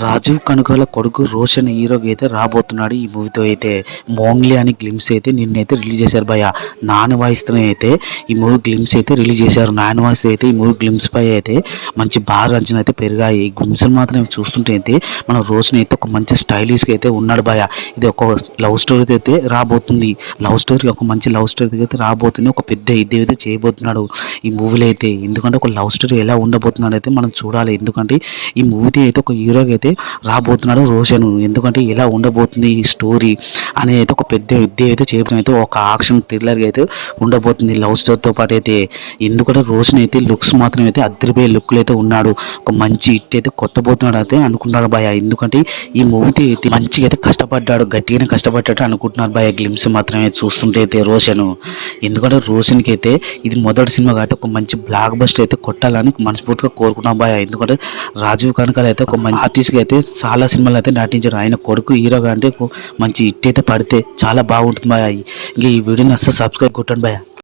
రాజీవ్ కనకాల కొడుకు రోషన్ హీరోగా అయితే రాబోతున్నాడు. ఈ మూవీతో అయితే మోంగ్లీ అని గ్లిమ్స్ అయితే నిన్నైతే రిలీజ్ చేశారు భయ్య. నాని వాయిస్తో అయితే ఈ మూవీ గ్లిమ్స్ అయితే రిలీజ్ చేశారు. నాని వాయిస్ అయితే ఈ మూవీ గ్లిమ్స్ పై అయితే మంచి బాగా అంచనా అయితే పెరిగాయి. ఈ గ్లిమ్స్ మాత్రం చూస్తుంటే అయితే మన రోషన్ అయితే ఒక మంచి స్టైలిష్గా అయితే ఉన్నాడు భయ్య. ఇది ఒక లవ్ స్టోరీ అయితే రాబోతుంది. ఒక మంచి లవ్ స్టోరీ అయితే రాబోతుంది. ఒక పెద్ద ఇది అయితే చేయబోతున్నాడు ఈ మూవీలో అయితే. ఎందుకంటే ఒక లవ్ స్టోరీ ఎలా ఉండబోతున్నాడు అయితే మనం చూడాలి. ఎందుకంటే ఈ మూవీ అయితే ఒక హీరోగా అయితే రాబోతున్నాడు రోషన్. ఎందుకంటే ఎలా ఉండబోతుంది ఈ స్టోరీ అనేది అయితే ఒక పెద్ద విద్య అయితే చేయబోతుంది. అయితే ఒక యాక్షన్ థ్రిల్లర్గా అయితే ఉండబోతుంది లవ్ స్టోరీతో పాటు అయితే. ఎందుకంటే రోషన్ అయితే లుక్స్ మాత్రం అయితే అద్దరిపోయే లుక్లు అయితే ఉన్నాడు. ఒక మంచి హిట్ అయితే కొట్టబోతున్నాడు అయితే అనుకుంటున్నాడు భయ. ఎందుకంటే ఈ మూవీతో అయితే మంచిగా అయితే కష్టపడ్డాడు, గట్టిగానే కష్టపడ్డాడు అనుకుంటున్నారు భయ. గ్లిమ్స్ మాత్రమే చూస్తుంటే అయితే రోషన్. ఎందుకంటే రోషన్కి అయితే ఇది మొదటి సినిమా కాబట్టి ఒక మంచి బ్లాక్ బస్టర్ అయితే కొట్టాలని మనస్ఫూర్తిగా కోరుకున్నాం భయ. ఎందుకంటే రాజీవ్ కనకాల అయితే ఒక మంచి ఆర్టిస్ట్గా అయితే చాలా సినిమాలు అయితే నటించాడు. ఆయన కొడుకు హీరోగా అంటే మంచి హిట్ అయితే పడితే చాలా బాగుంటుంది భయ. ఇంకా ఈ వీడియోని అసలు సబ్స్క్రైబ్ కొట్టండి భయ.